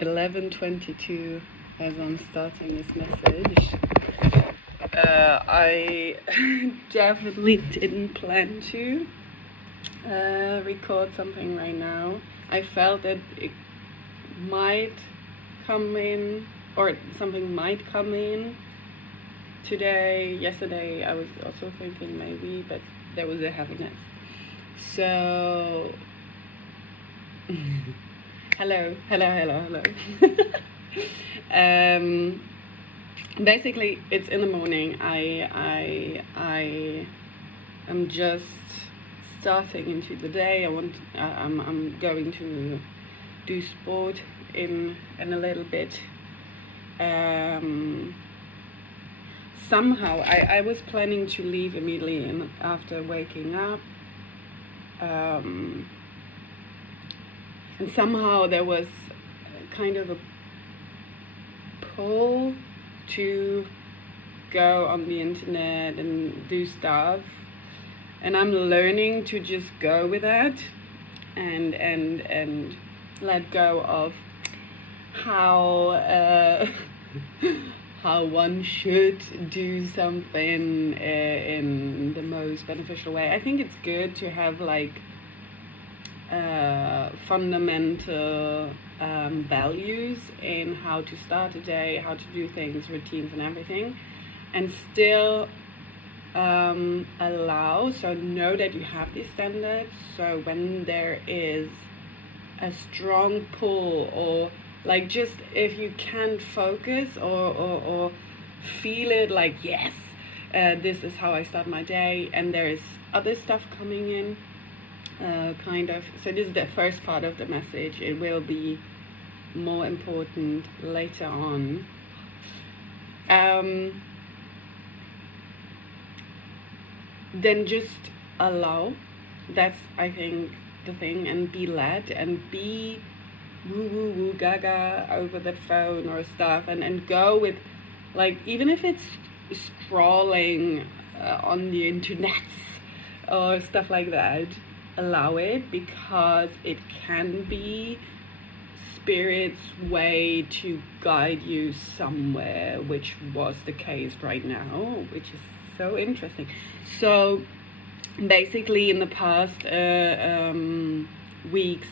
11:22 as I'm starting this message. I definitely didn't plan to record something right now. I felt that it might come in, or something might come in today. Yesterday I was also thinking maybe, but there was a heaviness. So hello. Basically, it's in the morning. I am just starting into the day. I'm going to do sport in a little bit. Somehow I was planning to leave immediately after waking up. And somehow there was kind of a pull to go on the internet and do stuff, and I'm learning to just go with that and let go of how how one should do something in the most beneficial way. I think it's good to have like fundamental values in how to start a day, how to do things, routines and everything, and still know that you have these standards. So when there is a strong pull, or like just if you can't focus or feel it like, yes, this is how I start my day, and there is other stuff coming in, so this is the first part of the message. It will be more important later on. Then just allow. That's, I think, the thing, and be led, and be woo gaga over the phone or stuff, and go with, like, even if it's scrolling on the internet or stuff like that, allow it, because it can be Spirit's way to guide you somewhere, which was the case right now, which is so interesting. So basically in the past weeks,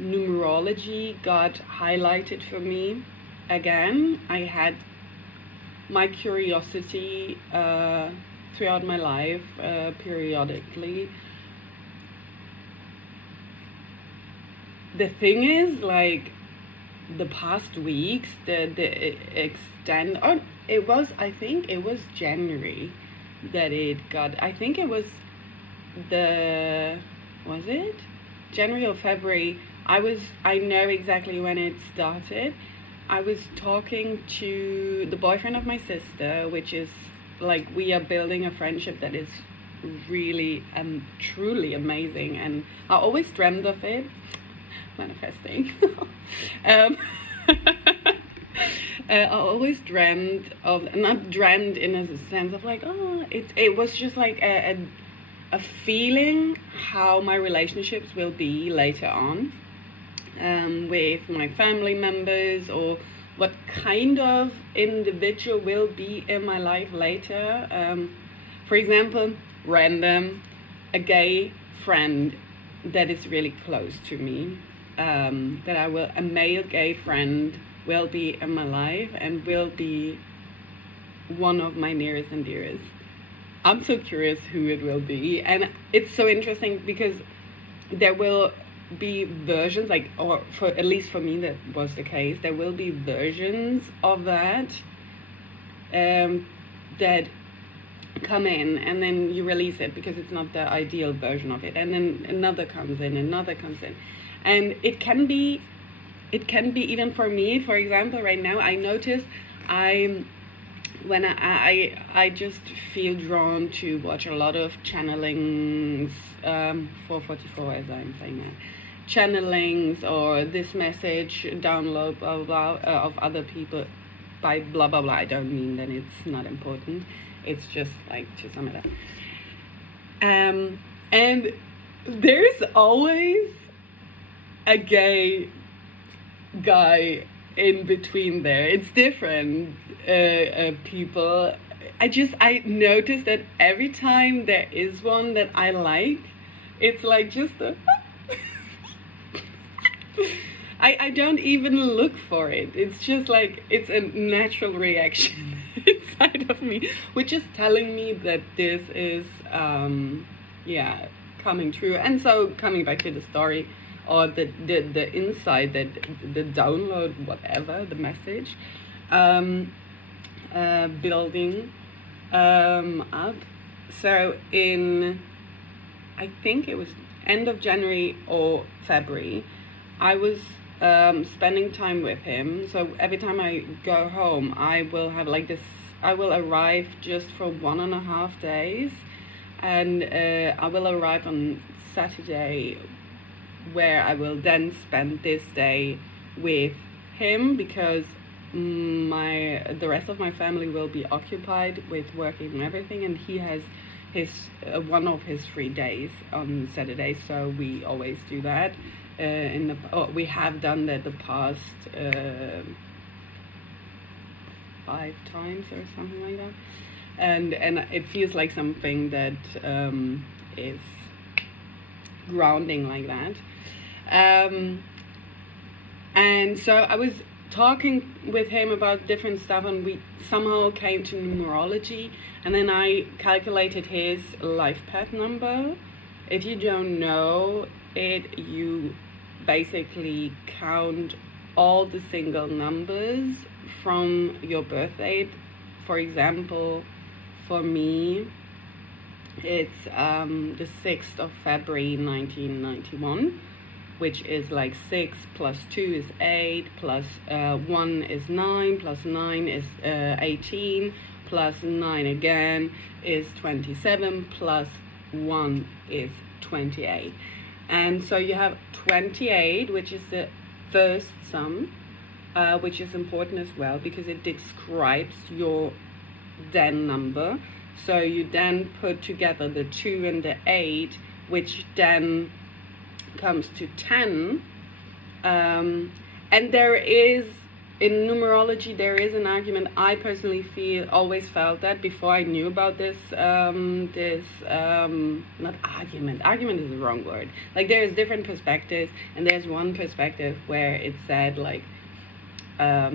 numerology got highlighted for me again. I had my curiosity throughout my life, periodically. The thing is, like, the past weeks, the extent, I think it was January that it got, I think it was was it January or February? I know exactly when it started. I was talking to the boyfriend of my sister, which is like, we are building a friendship that is really truly amazing, and I always dreamt of it. Manifesting. I always dreamt of, not dreamt in a sense of like, oh, it was just like a feeling how my relationships will be later on, with my family members, or what kind of individual will be in my life later. For example, random, a gay friend that is really close to me, a male gay friend will be in my life and will be one of my nearest and dearest. I'm so curious who it will be, and it's so interesting because there will be versions, like, or for at least for me that was the case, there will be versions of that that come in, and then you release it because it's not the ideal version of it, and then another comes in, and it can be even for me. For example, right now I notice I just feel drawn to watch a lot of channelings, 444 as I'm saying that, channelings, or this message download blah, blah, blah, of other people by blah blah blah. I don't mean that it's not important, it's just like to sum it up. And there's always a gay guy in between there. It's different people. I noticed that every time there is one that I like, it's like just a I don't even look for it. It's just like it's a natural reaction inside of me, which is telling me that this is yeah, coming true. And so coming back to the story, or the insight, that the download, whatever the message, building up. So in, I think it was end of January or February, I was spending time with him. So every time I go home, I will have like this, I will arrive just for 1.5 days, and I will arrive on Saturday, where I will then spend this day with him, because the rest of my family will be occupied with working and everything, and he has his one of his free days on Saturday. So we always do that. We have done that the past 5 times or something like that, and it feels like something that is grounding like that. And so I was talking with him about different stuff, and we somehow came to numerology, and then I calculated his life path number. If you don't know it, you basically count all the single numbers from your birth date. For example, for me, it's the 6th of February 1991, which is like 6 plus 2 is 8, plus 1 is 9, plus 9 is 18, plus 9 again is 27, plus 1 is 28. And so you have 28, which is the first sum, which is important as well because it describes your then number. So you then put together the 2 and the 8, which then comes to 10. And there is, in numerology, there is an argument. I personally always felt that before I knew about this, not argument is the wrong word. Like there's different perspectives, and there's one perspective where it said like, oh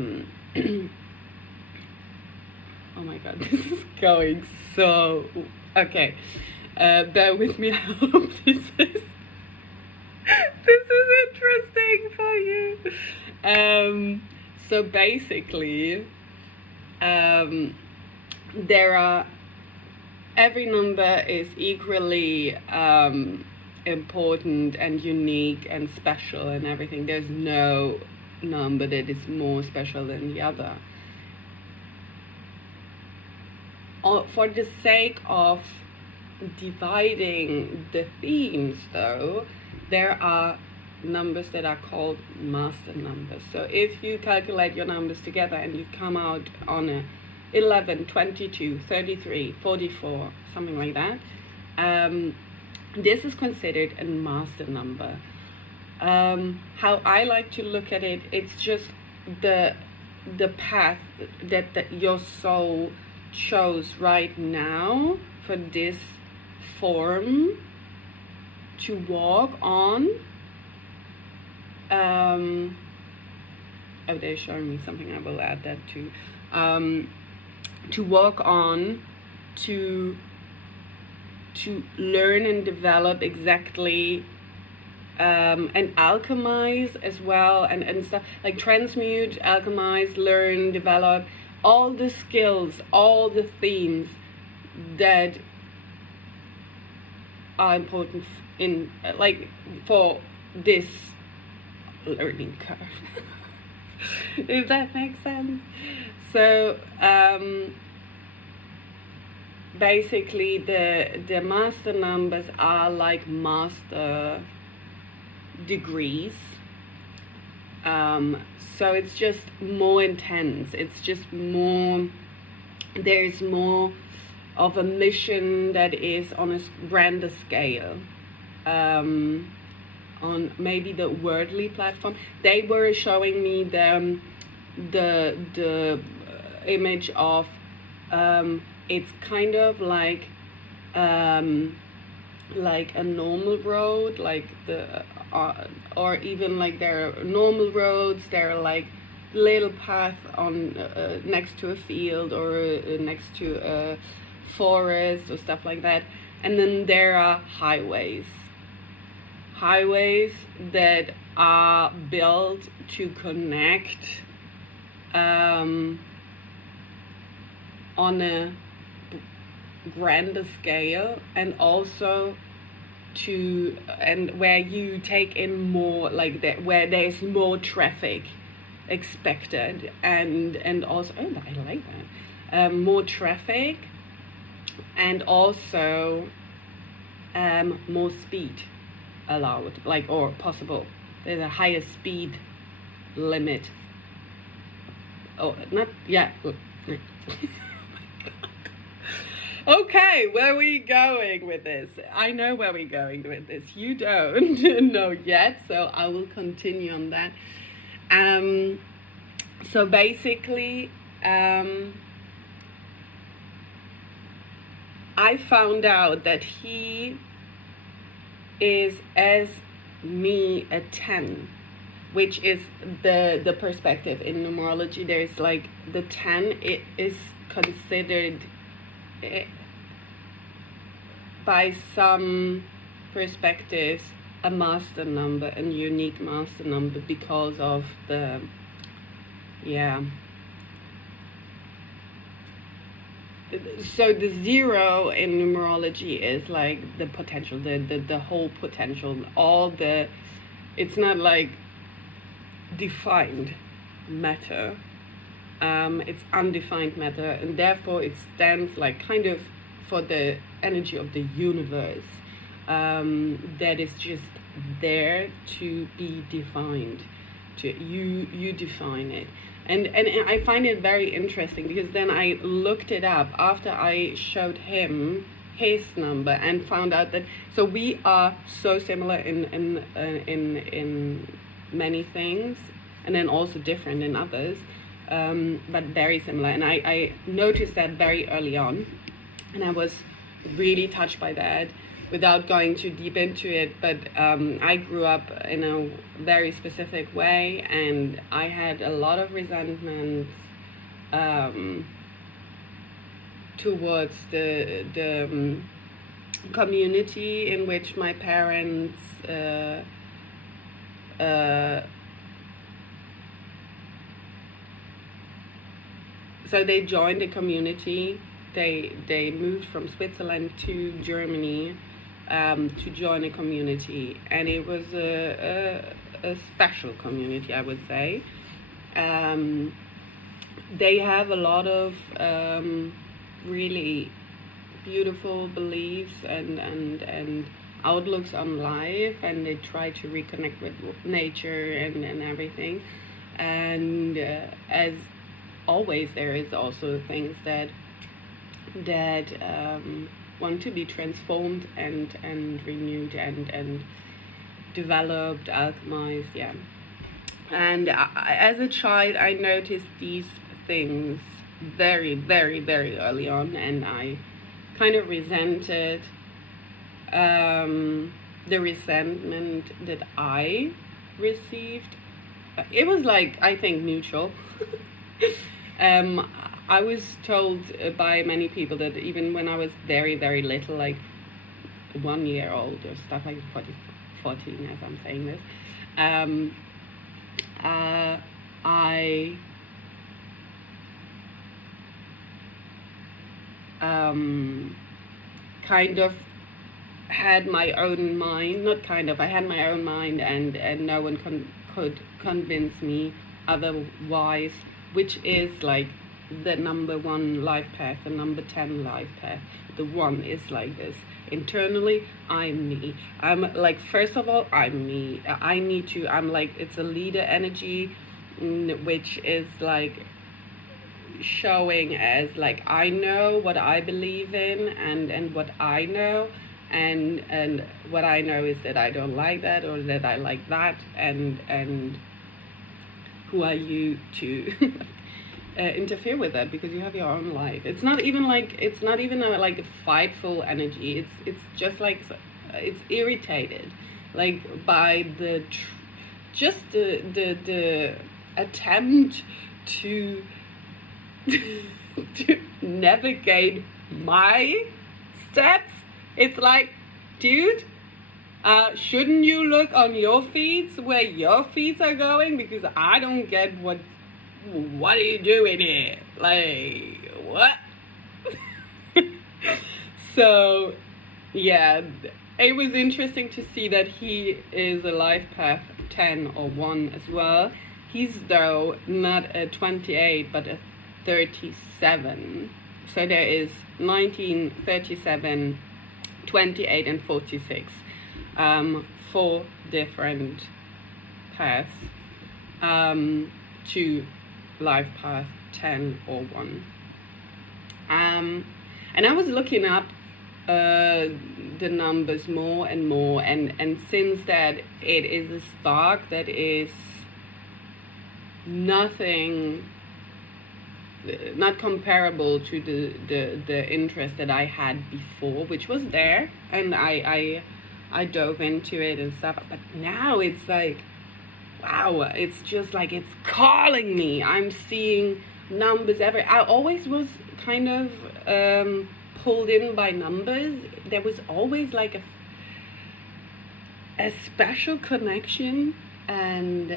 my god, this is going so, okay, bear with me, I hope this is interesting for you. So basically, there are, every number is equally important and unique and special and everything. There's no number that is more special than the other. For the sake of dividing the themes, though, there are numbers that are called master numbers. So if you calculate your numbers together and you come out on a 11, 22, 33, 44, something like that, this is considered a master number. How I like to look at it, it's just the path that your soul chose right now for this form to walk on. Oh, they're showing me something, I will add that too. To walk on, to learn and develop exactly, and alchemize as well, and stuff like transmute, alchemize, learn, develop, all the skills, all the themes that are important in like for this learning curve. If that makes sense. So basically the master numbers are like master degrees. So it's just more intense, it's just more, there's more of a mission that is on a grander scale. on maybe the worldly platform. They were showing me the image of it's kind of like a normal road, like the or even like there are normal roads, there are like little path on next to a field or next to a forest or stuff like that, and then there are highways that are built to connect on a grander scale, and also and where you take in more, like that, where there's more traffic expected, and also, oh, I like that, more traffic, and also more speed allowed, like, or possible. There's a higher speed limit. Oh, not, yeah. Okay, where are we going with this? I know where we're going with this. You don't know yet, so I will continue on that. So basically, I found out that he is, as me, a 10, which is the perspective in numerology. There's like the 10, it is considered by some perspectives a master number, a unique master number, because of the, yeah. So the 0 in numerology is like the potential, the whole potential, all the, it's not like defined matter, it's undefined matter, and therefore it stands like kind of for the energy of the universe, that is just there to be defined, to you define it. And I find it very interesting, because then I looked it up after I showed him his number and found out that, so we are so similar in many things, and then also different in others, but very similar. And I noticed that very early on, and I was really touched by that, without going too deep into it. But I grew up in a very specific way, and I had a lot of resentments towards the community in which my parents so they joined a community. They moved from Switzerland to Germany to join a community, and it was a special community, I would say. They have a lot of really beautiful beliefs and outlooks on life, and they try to reconnect with nature and everything. And as always, there is also things that want to be transformed and renewed and developed, alchemized, yeah. And as a child, I noticed these things very, very, very early on, and I kind of resented the resentment that I received. It was like, I think, mutual. I was told by many people that even when I was very, very little, like 1 year old or stuff, like 14 as I'm saying this, I kind of had my own mind, not kind of, I had my own mind, and no one could convince me otherwise, which is like the number 1 life path, the number 10 life path. The 1 is like this. Internally, I'm me. I'm like, first of all, I'm me. I'm like, it's a leader energy, which is like showing as like, I know what I believe in, and what I know, and what I know is that I don't like that, or that I like that, and who are you to interfere with that, because you have your own life. It's not even like a fightful energy. It's just like it's irritated, like by just the attempt to to navigate my steps. It's like, dude, shouldn't you look on your feet where your feet are going? Because I don't get what are you doing here? Like, what? So, yeah, it was interesting to see that he is a life path 10 or 1 as well. He's, though, not a 28, but a 37. So there is 19, 37, 28, and 46. 4 different paths to life path 10 or 1. And I was looking up the numbers more and more, and since that it is a spark that is not comparable to the interest that I had before, which was there, and I dove into it and stuff, but now it's like, wow, it's just like it's calling me. I'm seeing numbers everywhere. I always was kind of pulled in by numbers. There was always like a special connection, and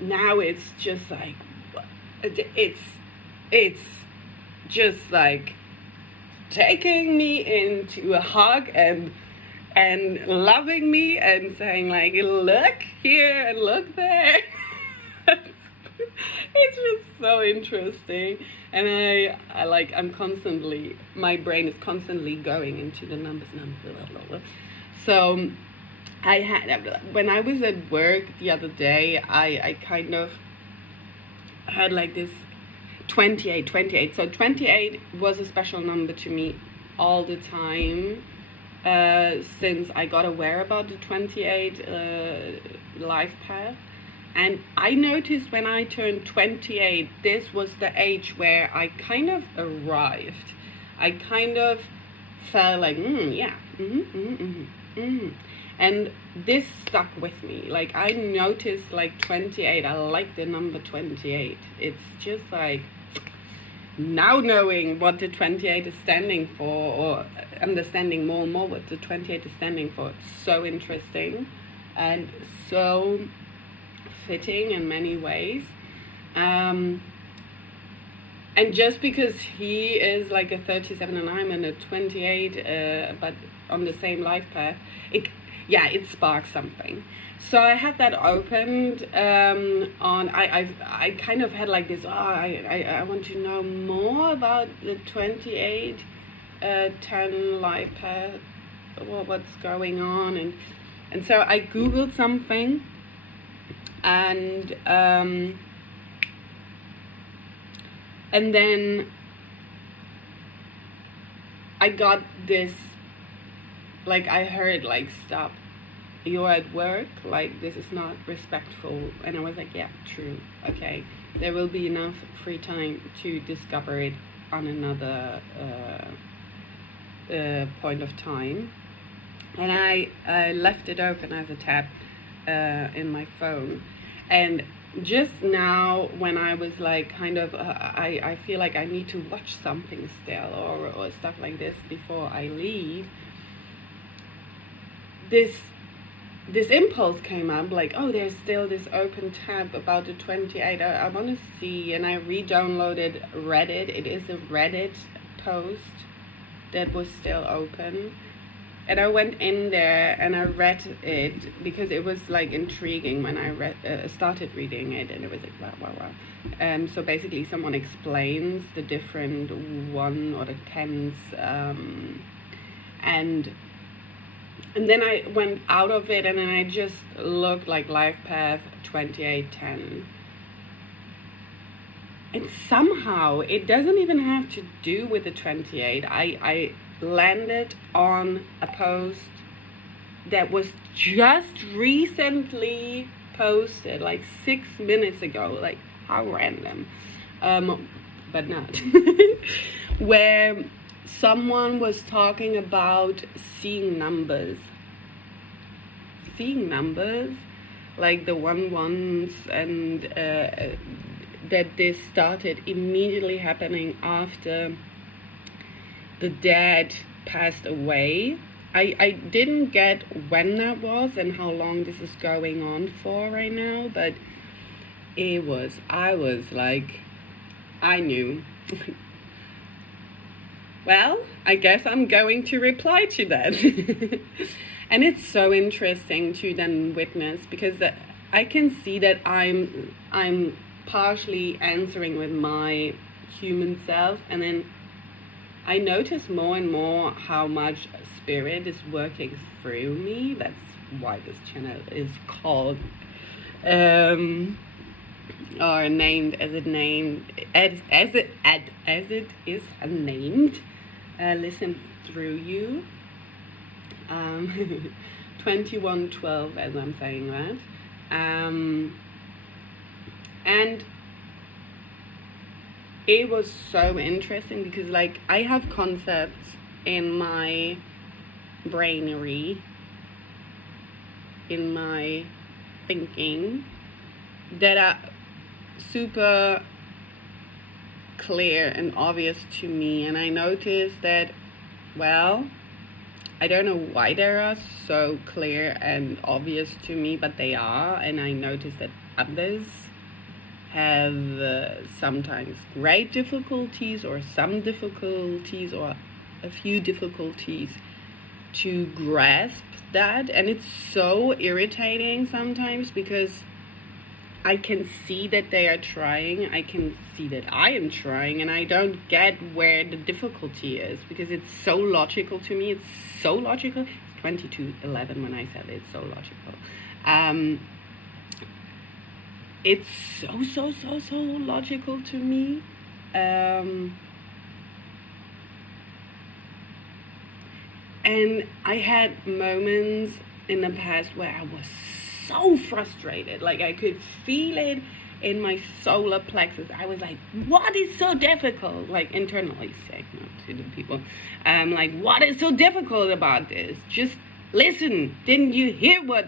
now it's just like it's just like taking me into a hug and loving me and saying like, look here and look there. It's just so interesting, and I'm constantly, my brain is constantly going into the numbers. So I had, when I was at work the other day, I kind of had like this 28. So 28 was a special number to me all the time, since I got aware about the 28 life path. And I noticed when I turned 28, this was the age where I kind of arrived. I kind of felt like, and this stuck with me. Like, I noticed like 28, I like the number 28. It's just like, now knowing what the 28 is standing for, or understanding more and more what the 28 is standing for, it's so interesting and so fitting in many ways. And just because he is like a 37 and I'm in a 28, but on the same life path, it sparks something. So I had that opened on. I kind of had like this. I want to know more about the 28, 10 life path. What's going on, and so I googled something, and then I got this. Like, I heard like, stop, you're at work, like this is not respectful. And I was like, yeah, true, okay, there will be enough free time to discover it on another point of time. And I left it open as a tab in my phone, and just now when I was like kind of I feel like I need to watch something still, or stuff like this before I leave, this impulse came up, like, oh, there's still this open tab about the 28. I want to see, and I re-downloaded Reddit. It is a Reddit post that was still open, and I went in there and I read it because it was like intriguing when I started reading it, and it was like, wow. So basically someone explains the different 1 or the 10s, and then I went out of it, and then I just looked like life path 2810. And somehow it doesn't even have to do with the 28. landed on a post that was just recently posted, like 6 minutes ago. Like, how random. But not. Where someone was talking about seeing numbers. Seeing numbers, like the ones, and that this started immediately happening after the dad passed away. I didn't get when that was and how long this is going on for right now, but I was like, I knew. Well, I guess I'm going to reply to that. And it's so interesting to then witness, because I can see that I'm partially answering with my human self, and then I notice more and more how much spirit is working through me. That's why this channel is called or named as it is named. Listen through you. 2112, as I'm saying that. And it was so interesting because, like, I have concepts in my brainery, in my thinking, that are super clear and obvious to me. And I noticed that, well, I don't know why they are so clear and obvious to me, but they are. And I noticed that others have sometimes great difficulties, or some difficulties, or a few difficulties to grasp that. And it's so irritating sometimes, because I can see that they are trying, I can see that I am trying, and I don't get where the difficulty is, because it's so logical to me. It's so logical. It's 22:11 when I said it's so logical. It's so logical to me. And I had moments in the past where I was so frustrated. Like, I could feel it in my solar plexus. I was like, what is so difficult? Like, internally saying, not to the people. Like, what is so difficult about this? Just listen. Didn't you hear what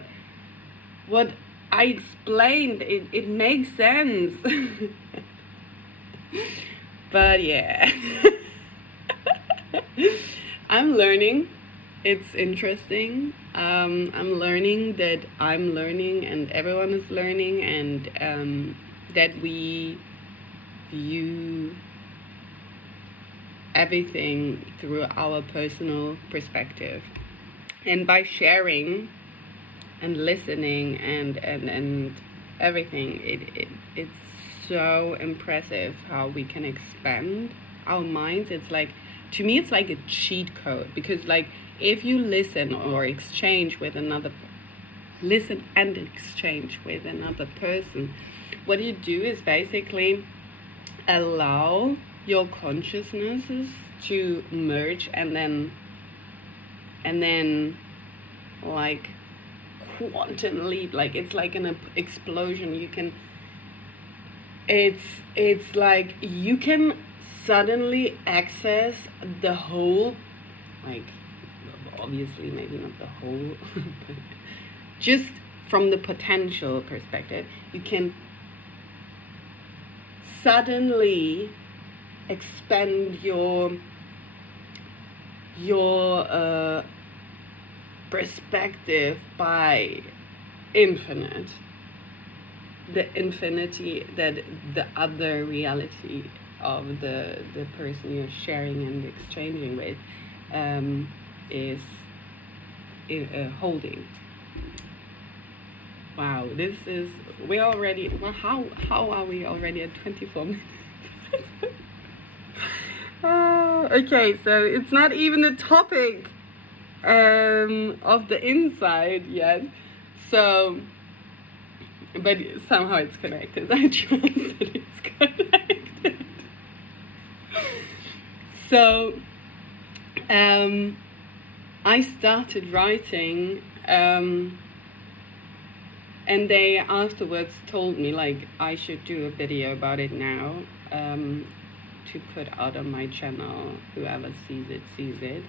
I explained? It makes sense. But yeah. I'm learning. It's interesting. I'm learning that I'm learning, and everyone is learning, and that we view everything through our personal perspective. And by sharing and listening and everything, it's so impressive how we can expand our minds. It's like, to me, it's like a cheat code, because, like, if you listen or exchange with another, listen and exchange with another person, what you do is basically allow your consciousnesses to merge, and then like quantum leap. Like, it's like an explosion. You can, it's like you can suddenly access the whole, like, obviously maybe not the whole, but just from the potential perspective, you can suddenly expand your perspective by infinite. The infinity that the other reality of the person you're sharing and exchanging with is holding. Wow, this is, we already, well, how are we already at 24 minutes? Okay, so it's not even the topic of the inside yet, so, but somehow it's connected. I trust that it's connected. So I started writing, and they afterwards told me like I should do a video about it now, to put out on my channel. Whoever sees it sees it.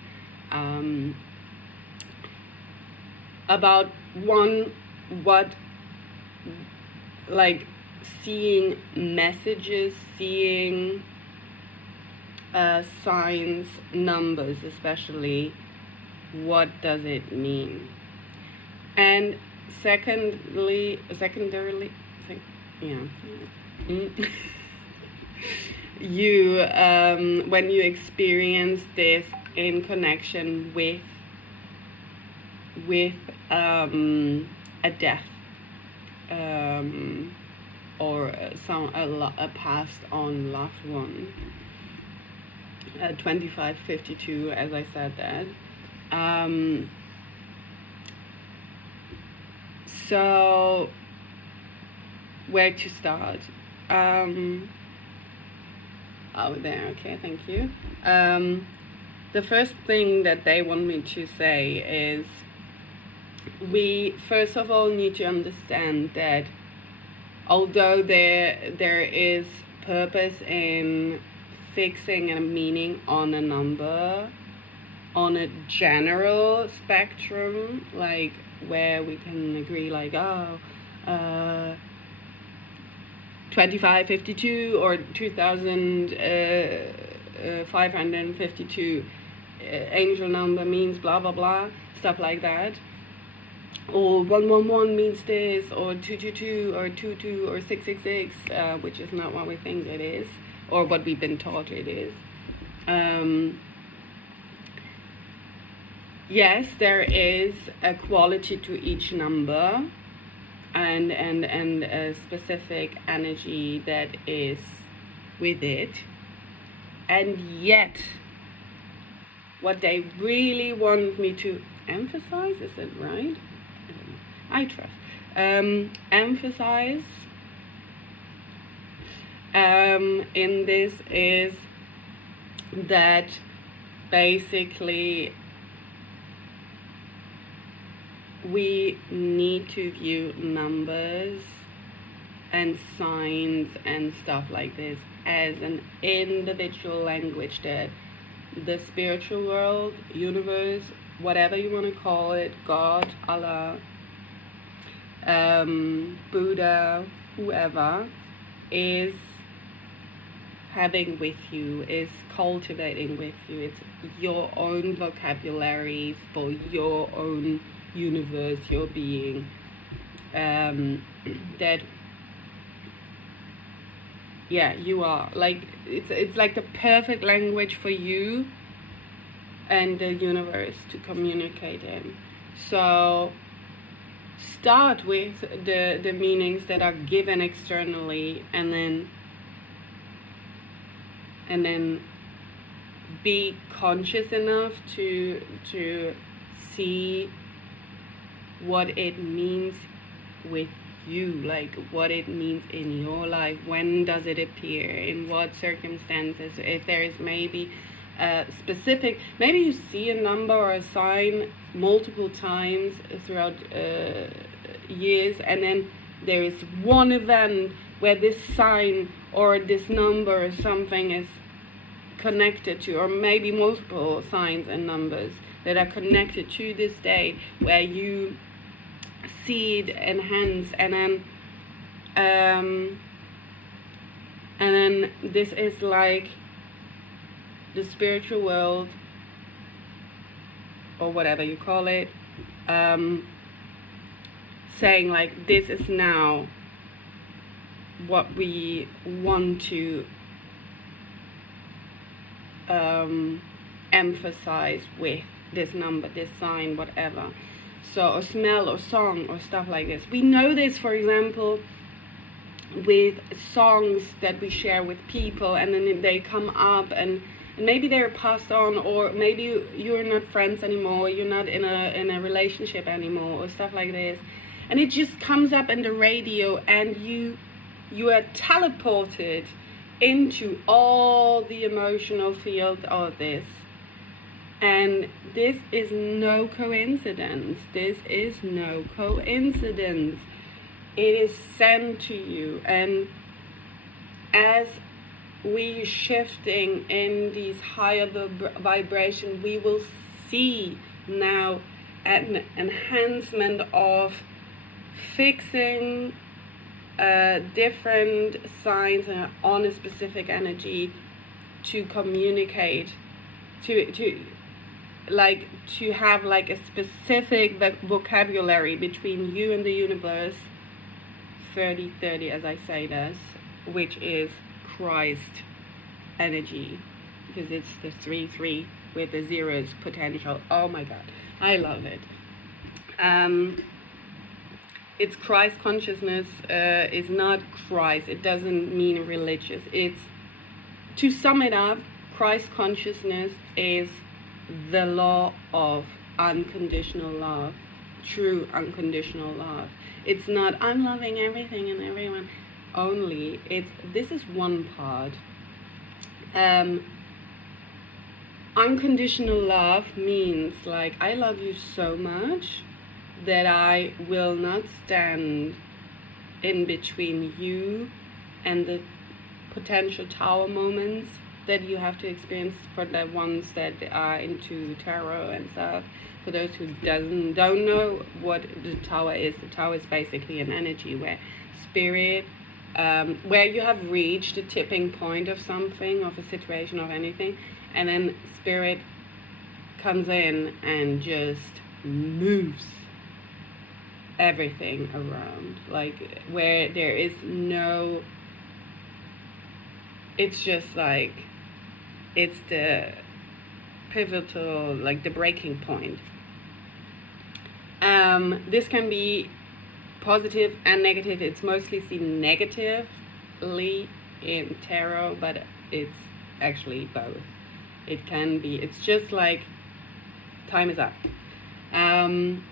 About what like seeing messages, seeing signs, numbers especially, what does it mean? And secondarily, you when you experience this in connection with a death, or a passed on loved one, 2552, as I said that. So where to start? Oh, there, okay, thank you. The first thing that they want me to say is, we first of all need to understand that although there is purpose in fixing a meaning on a number, on a general spectrum, like where we can agree like, 2552 or 2552 angel number means blah blah blah, stuff like that, or 111 means this, or 222 or 22 or 666, which is not what we think it is or what we've been taught it is. Yes, there is a quality to each number, and a specific energy that is with it, and yet what they really want me to emphasize, is it right? I trust. Emphasize in this is that basically we need to view numbers and signs and stuff like this as an individual language that the spiritual world, universe, whatever you want to call it, God, Allah, Buddha, whoever, is having with you, is cultivating with you. It's your own vocabulary for your own universe, your being, that you are like, it's like the perfect language for you and the universe to communicate in. So start with the meanings that are given externally, and then be conscious enough to see what it means with you, like what it means in your life. When does it appear, in what circumstances? If there is maybe a specific, maybe you see a number or a sign multiple times throughout years, and then there is one event where this sign or this number or something is connected to, or maybe multiple signs and numbers that are connected to this day, where you see it enhance, and then this is like the spiritual world, or whatever you call it, saying like, this is now what we want to emphasize with this number, this sign, whatever. So a smell or song or stuff like this. We know this, for example, with songs that we share with people, and then they come up, and maybe they're passed on, or maybe you're not friends anymore, you're not in a relationship anymore, or stuff like this, and it just comes up in the radio, and you are teleported into all the emotional field of this, And this is no coincidence. This is no coincidence. It is sent to you. And as we shifting in these higher vibration, we will see now an enhancement of fixing different signs on a specific energy to communicate, to have like a specific vocabulary between you and the universe. 30-30, as I say this, which is Christ energy, because it's the 3-3 with the zeros potential. Oh my god, I love it. It's Christ consciousness. Is not Christ. It doesn't mean religious. It's, to sum it up, Christ consciousness is the law of unconditional love, true unconditional love. It's not I'm loving everything and everyone only. It's, this is one part. Unconditional love means like I love you so much that I will not stand in between you and the potential tower moments that you have to experience, for the ones that are into tarot and stuff. For those who don't know what the tower is basically an energy where spirit, where you have reached the tipping point of something, of a situation, of anything, and then spirit comes in and just moves everything around, like where there is no, it's just like, it's the pivotal, like the breaking point. This can be positive and negative. It's mostly seen negatively in tarot, but it's actually both. It can be, it's just like time is up. And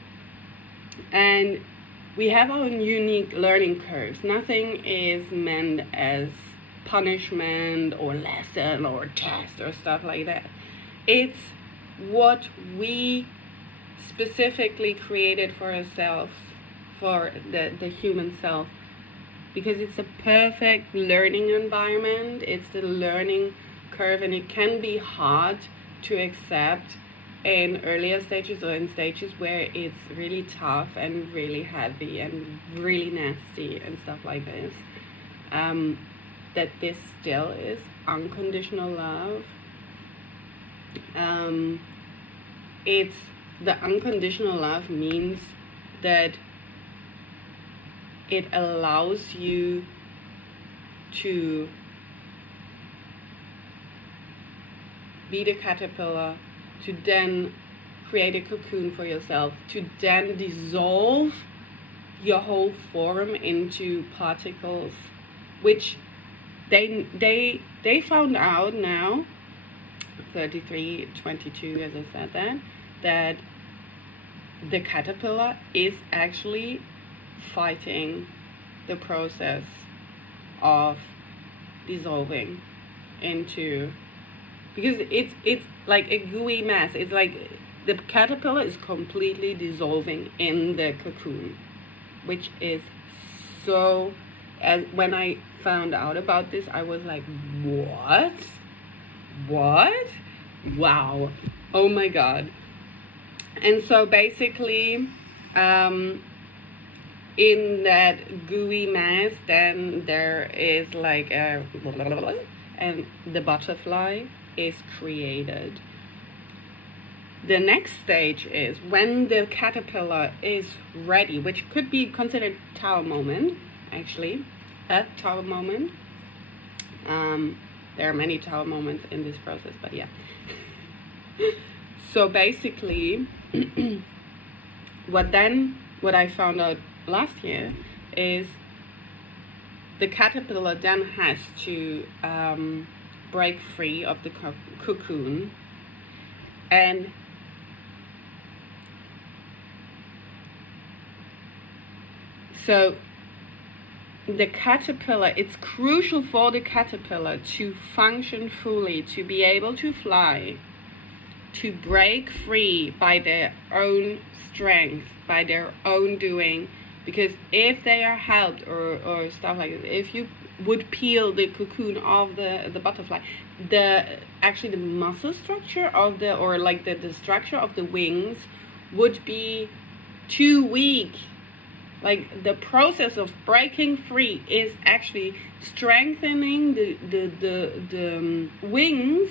we have our unique learning curves. Nothing is meant as punishment or lesson or test or stuff like that. It's what we specifically created for ourselves, for the human self, because it's a perfect learning environment. It's the learning curve, and it can be hard to accept in earlier stages or in stages where it's really tough and really heavy and really nasty and stuff like this, that this still is unconditional love. It's the unconditional love means that it allows you to be the caterpillar, to then create a cocoon for yourself, to then dissolve your whole form into particles, which they found out now, 33-22, as I said, that the caterpillar is actually fighting the process of dissolving into, because it's like a gooey mass. It's like the caterpillar is completely dissolving in the cocoon, which is so, as when I found out about this, I was like, what? Wow, oh my god. And so basically, in that gooey mass, then there is like a, and the butterfly is created. The next stage is when the caterpillar is ready, which could be considered tower moment, actually, a tower moment. There are many tower moments in this process, but yeah. So basically, what I found out last year is the caterpillar then has to break free of the cocoon, and so the caterpillar, it's crucial for the caterpillar to function fully, to be able to fly, to break free by their own strength, by their own doing. Because if they are helped or stuff like this, if you would peel the cocoon of the butterfly, actually the muscle structure of the structure of the wings would be too weak. Like, the process of breaking free is actually strengthening the wings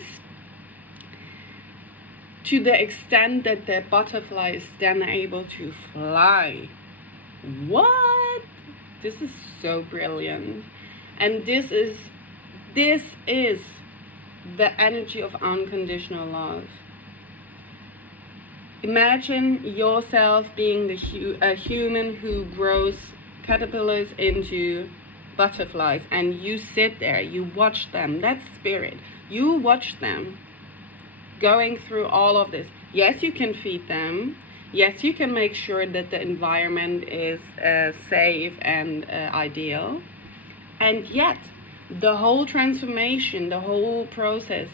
to the extent that the butterfly is then able to fly. What? This is so brilliant. And this is the energy of unconditional love. Imagine yourself being a human who grows caterpillars into butterflies, and you sit there, you watch them. That's spirit. You watch them going through all of this. Yes, you can feed them. Yes, you can make sure that the environment is safe and ideal. And yet, the whole transformation, the whole process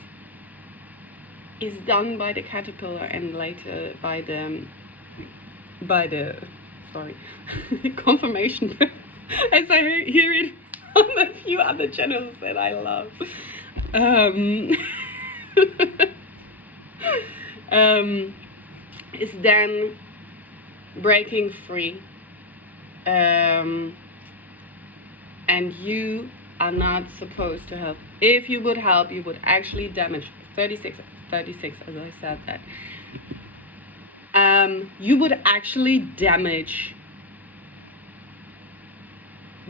is done by the caterpillar and later by the confirmation, as I hear it on a few other channels that I love. Is then breaking free, and you are not supposed to help. If you would help, you would actually damage 36 as I said that. You would actually damage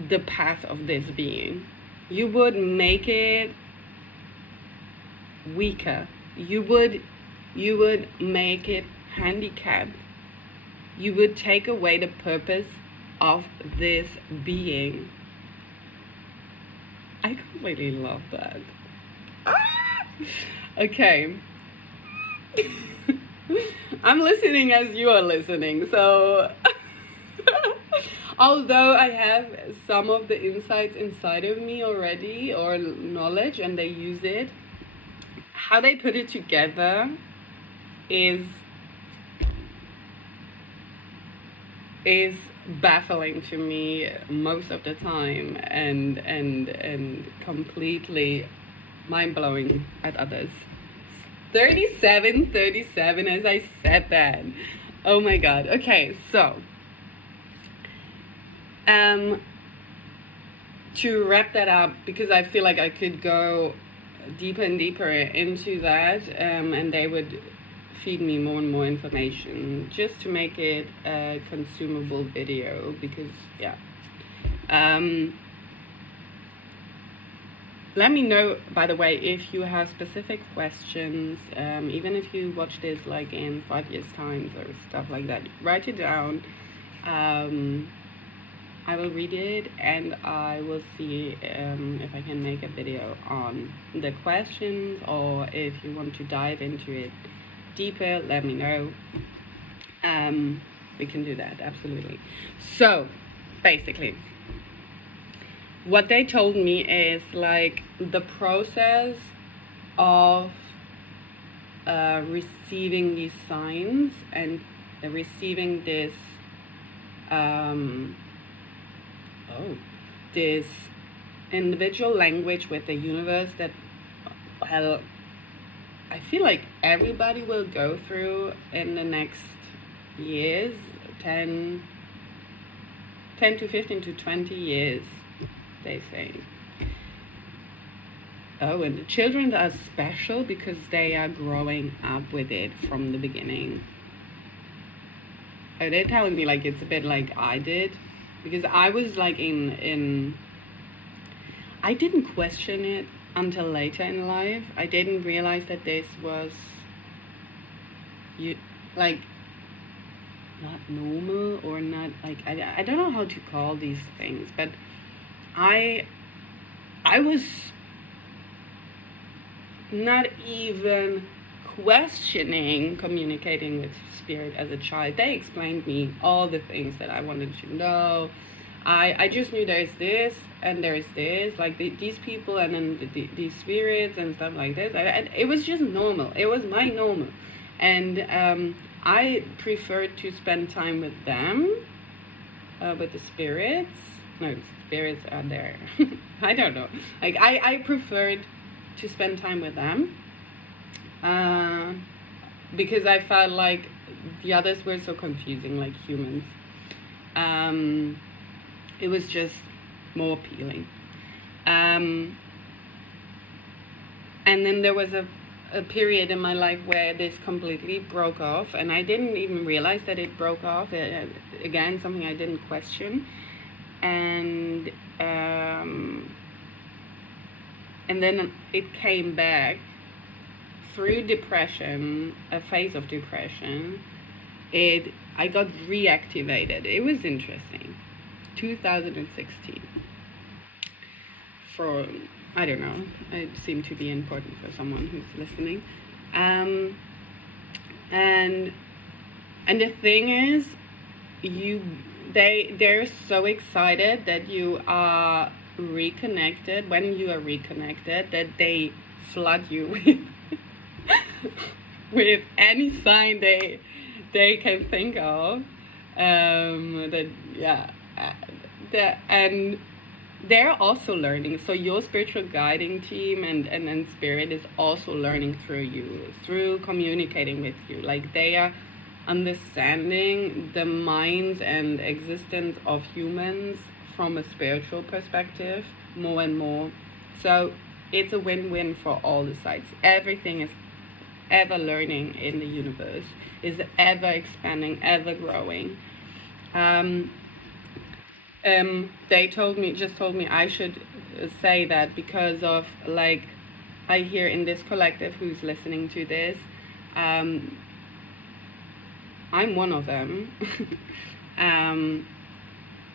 the path of this being. You would make it weaker. You would make it handicapped. You would take away the purpose of this being. I completely love that. Okay. I'm listening as you are listening, so although I have some of the insights inside of me already, or knowledge, and they use it, how they put it together is baffling to me most of the time, and completely mind-blowing at others. 37 as I said that. Oh my god. Okay, so to wrap that up, because I feel like I could go deeper and deeper into that, and they would feed me more and more information just to make it a consumable video, because let me know, by the way, if you have specific questions, even if you watch this like in 5 years time or stuff like that. Write it down. I will read it, and I will see if I can make a video on the questions, or if you want to dive into it deeper, let me know. We can do that, absolutely. So basically, what they told me is like the process of receiving these signs and receiving this this individual language with the universe that, well, I feel like everybody will go through in the next years, 10 to 15 to 20 years, they say. Oh, and the children are special because they are growing up with it from the beginning. Oh, they're telling me like it's a bit like I did, because I was like I didn't question it until later in life. I didn't realize that this was not normal, or not, like, I don't know how to call these things, but I was not even questioning communicating with spirit as a child. They explained me all the things that I wanted to know. I just knew there's this and there's this, like these people, and then these spirits and stuff like this. It was just normal. It was my normal. And I prefer to spend time with them, with the spirits. No, spirits are there. I don't know. Like I preferred to spend time with them, because I felt like the others were so confusing, like humans. It was just more appealing. And then there was a period in my life where this completely broke off, and I didn't even realize that it broke off. Again, something I didn't question. And then it came back through depression, a phase of depression. I got reactivated. It was interesting. 2016. For, I don't know, it seemed to be important for someone who's listening. And the thing is, they're so excited that you are reconnected. When you are reconnected, that they flood you with with any sign they can think of. And they're also learning. So your spiritual guiding team and spirit is also learning through you, through communicating with you. Like they are understanding the minds and existence of humans from a spiritual perspective more and more. So it's a win-win for all the sides. Everything is ever learning in the universe, is ever expanding, ever growing. They just told me I should say that because of, like, I hear in this collective who's listening to this, I'm one of them.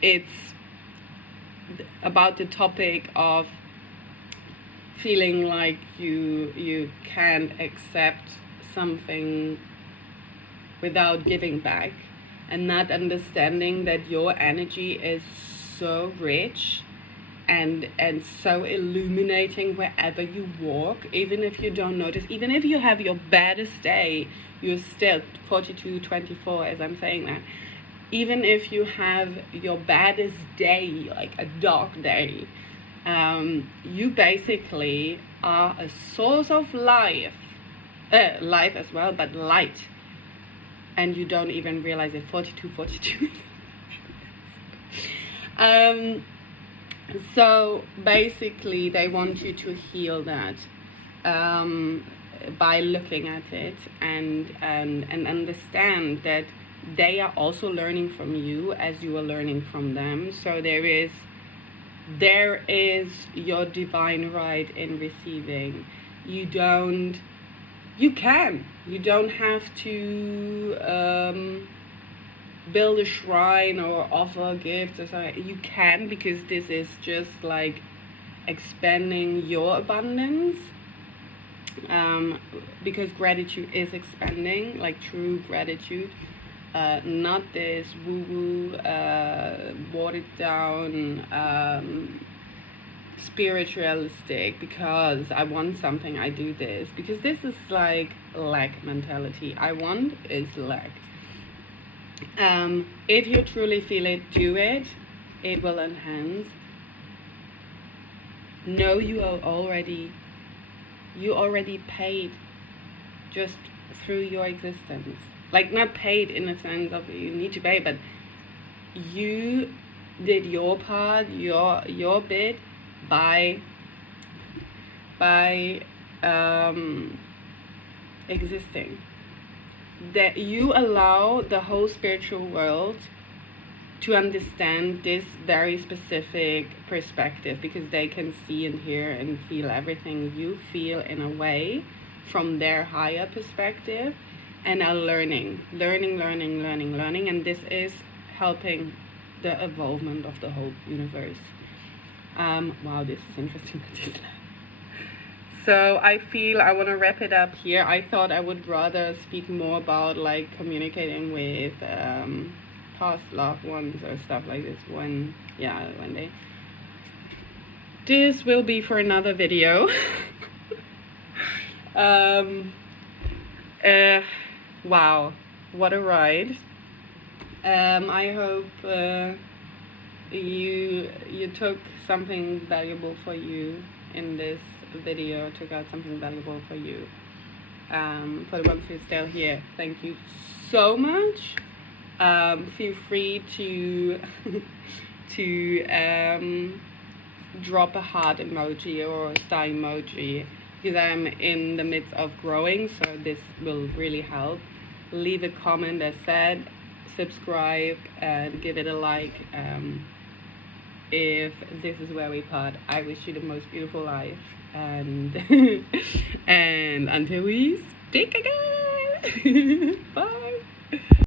It's about the topic of feeling like you can't accept something without giving back, and not understanding that your energy is so rich and so illuminating wherever you walk. Even if you don't notice, even if you have your baddest day, you're still 4224 as I'm saying that. Even if you have your baddest day, like a dark day, you basically are a source of life as well, but light. And you don't even realize it. 4242. So basically they want you to heal that, by looking at it and understand that they are also learning from you as you are learning from them. So there is your divine right in receiving. You don't have to build a shrine or offer gifts or something. You can, because this is just like expanding your abundance, because gratitude is expanding, like true gratitude, not this woo-woo, watered down, spiritualistic, because I want something, I do this, because this is like lack mentality. I want is lack. If you truly feel it, do it. It will enhance. Know you already paid just through your existence. Like, not paid in the sense of you need to pay, but you did your part, your bit by existing. That you allow the whole spiritual world to understand this very specific perspective, because they can see and hear and feel everything you feel in a way from their higher perspective, and are learning, and this is helping the evolvement of the whole universe. Wow, this is interesting. So I feel I want to wrap it up here. I thought I would rather speak more about like communicating with past loved ones or stuff like this one day. This will be for another video. wow, what a ride. I hope you took something valuable for you in this video, took out something valuable for you. For the ones who are still here, thank you so much. Feel free to to drop a heart emoji or a star emoji, because I'm in the midst of growing, so this will really help. Leave a comment, as said, subscribe and give it a like. If this is where we part, I wish you the most beautiful life, and and until we speak again. Bye.